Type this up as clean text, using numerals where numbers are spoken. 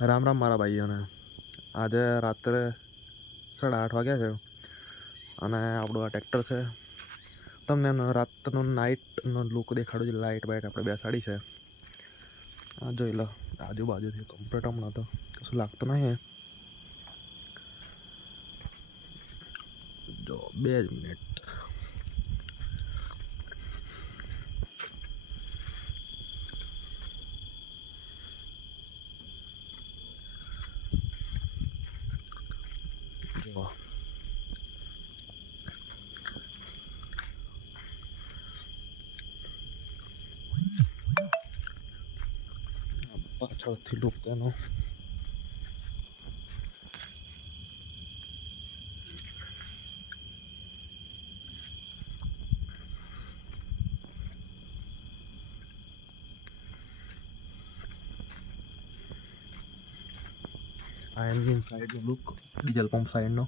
રામ રામ મારા ભાઈઓને. આજે રાત્રે 8:30 વાગ્યા છે અને આપણું આ ટ્રેક્ટર છે. તમને રાતનો નાઇટનો લુક દેખાડું છે. લાઇટ બાઇટ આપણે બેસાડી છે. આ જોઈ લો, આજુબાજુથી કમ્પ્લીટ હમણાં તો કશું લાગતું નહીં. જો 2 જ મિનિટ. જો પાછળથી લુક એનો. આ એન્જિન સાઈડનો લુક, ડીઝલ પંપ સાઈડનો.